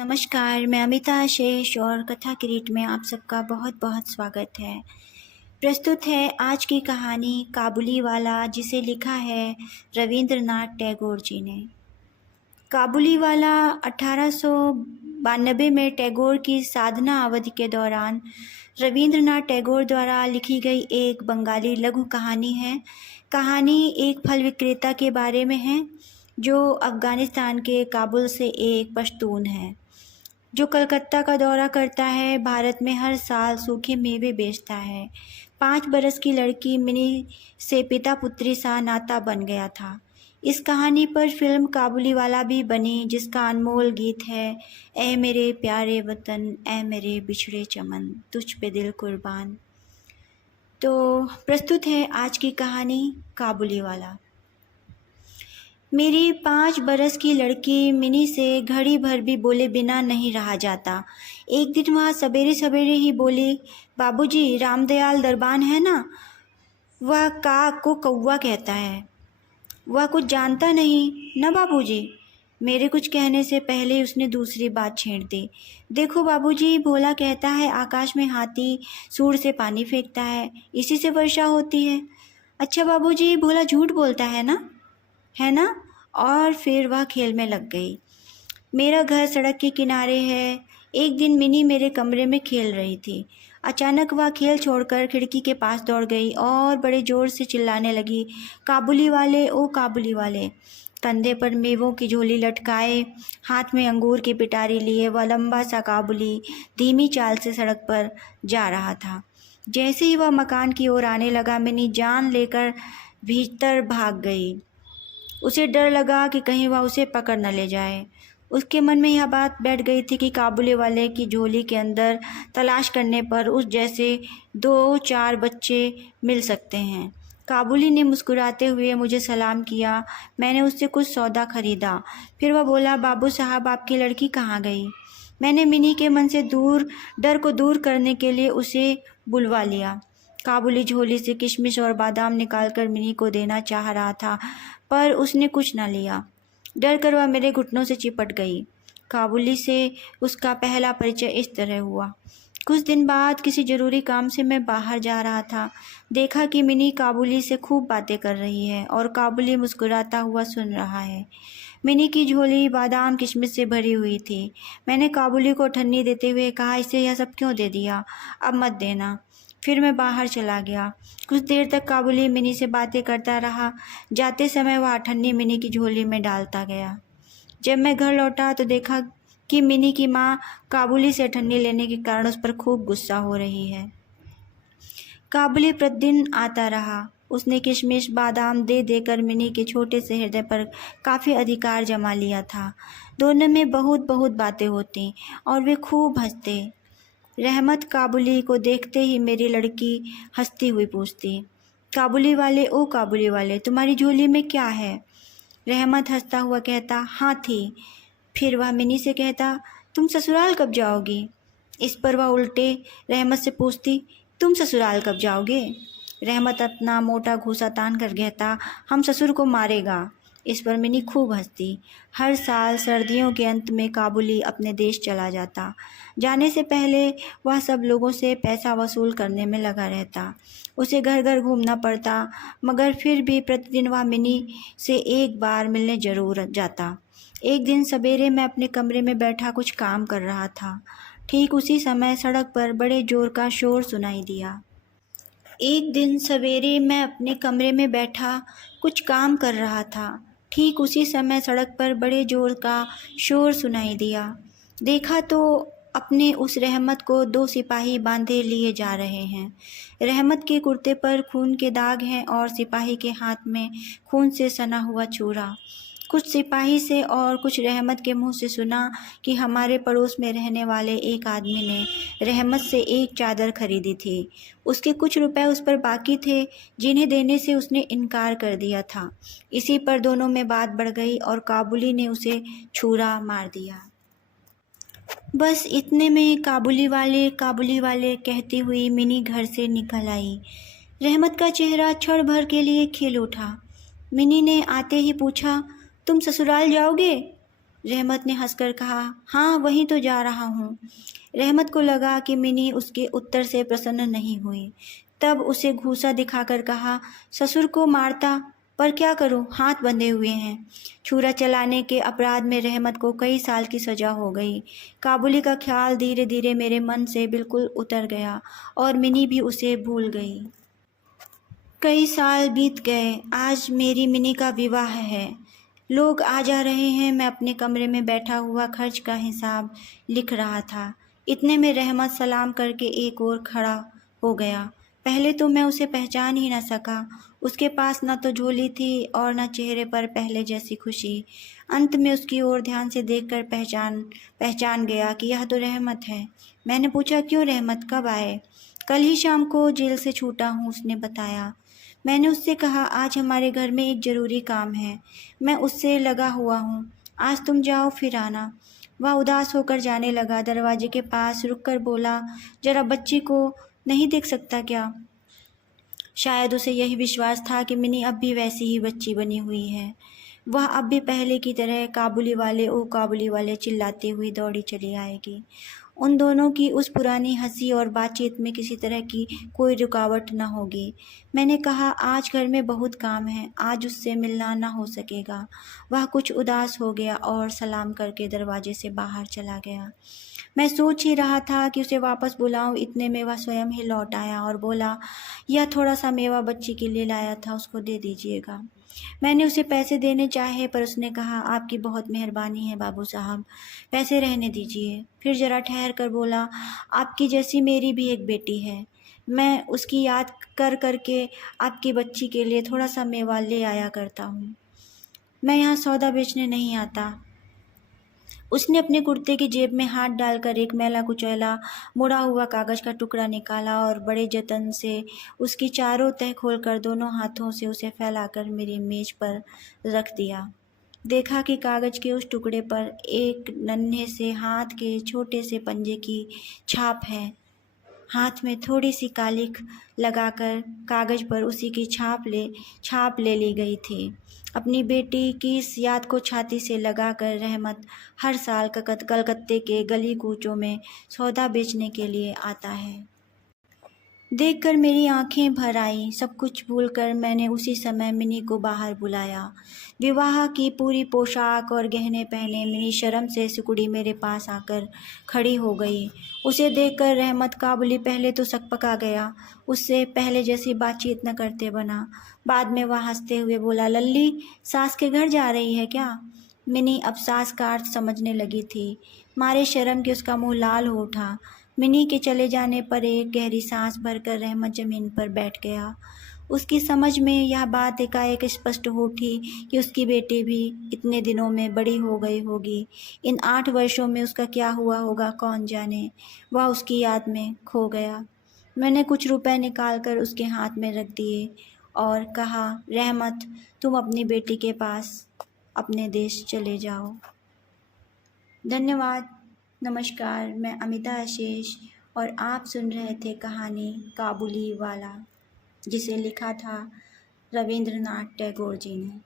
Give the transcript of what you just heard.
नमस्कार, मैं अमिता शेष और कथा किरीट में आप सबका बहुत बहुत स्वागत है। प्रस्तुत है आज की कहानी काबुली वाला, जिसे लिखा है रवींद्रनाथ टैगोर जी ने। काबुली वाला 1892 में टैगोर की साधना अवधि के दौरान रवींद्रनाथ टैगोर द्वारा लिखी गई एक बंगाली लघु कहानी है। कहानी एक फल विक्रेता के बारे में है जो अफ़गानिस्तान के काबुल से एक पश्तून है, जो कलकत्ता का दौरा करता है। भारत में हर साल सूखे मेवे बेचता है। 5 बरस की लड़की मिनी से पिता पुत्री सा नाता बन गया था। इस कहानी पर फिल्म काबुली वाला भी बनी, जिसका अनमोल गीत है, ऐ मेरे प्यारे वतन, ऐ मेरे बिछड़े चमन, तुझ पे दिल कुर्बान। तो प्रस्तुत है आज की कहानी काबुली वाला। मेरी 5 बरस की लड़की मिनी से घड़ी भर भी बोले बिना नहीं रहा जाता। एक दिन वह सवेरे सवेरे ही बोली, बाबूजी, रामदयाल दरबान है ना, वह काक को कौवा कहता है। वह कुछ जानता नहीं ना बाबूजी। मेरे कुछ कहने से पहले ही उसने दूसरी बात छेड़ दी। देखो बाबूजी, भोला कहता है आकाश में हाथी सूंड से पानी फेंकता है, इसी से वर्षा होती है। अच्छा बाबूजी, भोला झूठ बोलता है ना? और फिर वह खेल में लग गई। मेरा घर सड़क के किनारे है। एक दिन मिनी मेरे कमरे में खेल रही थी। अचानक वह खेल छोड़कर खिड़की के पास दौड़ गई और बड़े जोर से चिल्लाने लगी, काबुली वाले, ओ काबुली वाले। कंधे पर मेवों की झोली लटकाए, हाथ में अंगूर की पिटारी लिए वह लंबा सा काबुली धीमी चाल से सड़क पर जा रहा था। जैसे ही वह मकान की ओर आने लगा, मिनी जान लेकर भीतर भाग गई। उसे डर लगा कि कहीं वह उसे पकड़ न ले जाए। उसके मन में यह बात बैठ गई थी कि काबुली वाले की झोली के अंदर तलाश करने पर उस जैसे 2-4 बच्चे मिल सकते हैं। काबुली ने मुस्कुराते हुए मुझे सलाम किया। मैंने उससे कुछ सौदा खरीदा। फिर वह बोला, बाबू साहब, आपकी लड़की कहाँ गई? मैंने मिनी के मन से डर को दूर करने के लिए उसे बुलवा लिया। काबुली झोली से किशमिश और बादाम निकालकर मिनी को देना चाह रहा था, पर उसने कुछ न लिया। डर कर वह मेरे घुटनों से चिपट गई। काबुली से उसका पहला परिचय इस तरह हुआ। कुछ दिन बाद किसी जरूरी काम से मैं बाहर जा रहा था। देखा कि मिनी काबुली से खूब बातें कर रही है और काबुली मुस्कुराता हुआ सुन रहा है। मिनी की झोली बादाम किशमिश से भरी हुई थी। मैंने काबुली को ठन्नी देते हुए कहा, इसे यह सब क्यों दे दिया? अब मत देना। फिर मैं बाहर चला गया। कुछ देर तक काबुली मिनी से बातें करता रहा। जाते समय वह अठन्नी मिनी की झोली में डालता गया। जब मैं घर लौटा तो देखा कि मिनी की माँ काबुली से अठन्नी लेने के कारण उस पर खूब गुस्सा हो रही है। काबुली प्रतिदिन आता रहा। उसने किशमिश बादाम दे देकर मिनी के छोटे से हृदय पर काफ़ी अधिकार जमा लिया था। दोनों में बहुत बहुत बातें होती और वे खूब हंसते। रहमत काबुली को देखते ही मेरी लड़की हंसती हुई पूछती, काबुली वाले, ओ काबुली वाले, तुम्हारी झोली में क्या है? रहमत हंसता हुआ कहता, हाथी। फिर वह मिनी से कहता, तुम ससुराल कब जाओगी? इस पर वह उल्टे रहमत से पूछती, तुम ससुराल कब जाओगे? रहमत अपना मोटा घूंसा तान कर कहता, हम ससुर को मारेगा। इस पर मिनी खूब हंसती। हर साल सर्दियों के अंत में काबुली अपने देश चला जाता। जाने से पहले वह सब लोगों से पैसा वसूल करने में लगा रहता। उसे घर घर घूमना पड़ता, मगर फिर भी प्रतिदिन वह मिनी से एक बार मिलने जरूर जाता। एक दिन सवेरे मैं अपने कमरे में बैठा कुछ काम कर रहा था। ठीक उसी समय सड़क पर बड़े जोर का शोर सुनाई दिया। एक दिन सवेरे मैं अपने कमरे में बैठा कुछ काम कर रहा था। ठीक उसी समय सड़क पर बड़े जोर का शोर सुनाई दिया। देखा तो अपने उस रहमत को 2 सिपाही बांधे लिए जा रहे हैं। रहमत के कुर्ते पर खून के दाग हैं और सिपाही के हाथ में खून से सना हुआ छुरा। कुछ सिपाही से और कुछ रहमत के मुंह से सुना कि हमारे पड़ोस में रहने वाले एक आदमी ने रहमत से एक चादर खरीदी थी। उसके कुछ रुपए उस पर बाकी थे, जिन्हें देने से उसने इनकार कर दिया था। इसी पर दोनों में बात बढ़ गई और काबुली ने उसे छुरा मार दिया। बस इतने में काबुली वाले कहती हुई मिनी घर से निकल आई। रहमत का चेहरा क्षण भर के लिए खिल उठा। मिनी ने आते ही पूछा, तुम ससुराल जाओगे? रहमत ने हंसकर कहा, हाँ वहीं तो जा रहा हूँ। रहमत को लगा कि मिनी उसके उत्तर से प्रसन्न नहीं हुई। तब उसे घूंसा दिखाकर कहा, ससुर को मारता, पर क्या करूं, हाथ बंधे हुए हैं। छुरा चलाने के अपराध में रहमत को कई साल की सजा हो गई। काबुली का ख्याल धीरे धीरे मेरे मन से बिल्कुल उतर गया और मिनी भी उसे भूल गई। कई साल बीत गए। आज मेरी मिनी का विवाह है। लोग आ जा रहे हैं। मैं अपने कमरे में बैठा हुआ खर्च का हिसाब लिख रहा था। इतने में रहमत सलाम करके एक ओर खड़ा हो गया। पहले तो मैं उसे पहचान ही न सका। उसके पास न तो झोली थी और न चेहरे पर पहले जैसी खुशी। अंत में उसकी ओर ध्यान से देखकर पहचान गया कि यह तो रहमत है। मैंने पूछा, क्यों रहमत, कब आए? कल ही शाम को जेल से छूटा हूँ, उसने बताया। मैंने उससे कहा, आज हमारे घर में एक ज़रूरी काम है, मैं उससे लगा हुआ हूँ, आज तुम जाओ फिर आना। वह उदास होकर जाने लगा। दरवाजे के पास रुककर बोला, जरा बच्ची को नहीं देख सकता क्या? शायद उसे यही विश्वास था कि मिनी अब भी वैसी ही बच्ची बनी हुई है। वह अब भी पहले की तरह काबुली वाले ओ काबुली वाले चिल्लाती हुई दौड़ी चली आएगी। उन दोनों की उस पुरानी हंसी और बातचीत में किसी तरह की कोई रुकावट न होगी। मैंने कहा, आज घर में बहुत काम है, आज उससे मिलना न हो सकेगा। वह कुछ उदास हो गया और सलाम करके दरवाजे से बाहर चला गया। मैं सोच ही रहा था कि उसे वापस बुलाऊं, इतने में वह स्वयं ही लौट आया और बोला, यह थोड़ा सा मेवा बच्ची के लिए लाया था, उसको दे दीजिएगा। मैंने उसे पैसे देने चाहे पर उसने कहा, आपकी बहुत मेहरबानी है बाबू साहब, पैसे रहने दीजिए। फिर जरा ठहर कर बोला, आपकी जैसी मेरी भी एक बेटी है, मैं उसकी याद कर करके आपकी बच्ची के लिए थोड़ा सा मेवा ले आया करता हूँ। मैं यहाँ सौदा बेचने नहीं आता। उसने अपने कुर्ते की जेब में हाथ डालकर एक मैला कुचैला मुड़ा हुआ कागज का टुकड़ा निकाला और बड़े जतन से उसकी चारों तह खोलकर दोनों हाथों से उसे फैलाकर मेरी मेज पर रख दिया। देखा कि कागज के उस टुकड़े पर एक नन्हे से हाथ के छोटे से पंजे की छाप है। हाथ में थोड़ी सी कालिख लगाकर कागज पर उसी की छाप ले ली गई थी। अपनी बेटी की इस याद को छाती से लगाकर रहमत हर साल कलकत्ते के गली कूचों में सौदा बेचने के लिए आता है। देखकर मेरी आंखें भर आईं। सब कुछ भूलकर मैंने उसी समय मिनी को बाहर बुलाया। विवाह की पूरी पोशाक और गहने पहने मिनी शर्म से सिकुड़ी मेरे पास आकर खड़ी हो गई। उसे देखकर रहमत काबुली पहले तो सकपका गया, उससे पहले जैसी बातचीत न करते बना। बाद में वह हंसते हुए बोला, लल्ली सास के घर जा रही है क्या? मिनी अब सास का अर्थ समझने लगी थी। मारे शर्म के उसका मुंह लाल हो उठा। मिनी के चले जाने पर एक गहरी सांस भरकर रहमत जमीन पर बैठ गया। उसकी समझ में यह बात एकाएक स्पष्ट हो उठी कि उसकी बेटी भी इतने दिनों में बड़ी हो गई होगी। इन 8 वर्षों में उसका क्या हुआ होगा कौन जाने। वह उसकी याद में खो गया। मैंने कुछ रुपए निकाल कर उसके हाथ में रख दिए और कहा, रहमत तुम अपनी बेटी के पास अपने देश चले जाओ। धन्यवाद। नमस्कार, मैं अमिता आशीष और आप सुन रहे थे कहानी काबुली वाला, जिसे लिखा था रविंद्रनाथ टैगोर जी ने।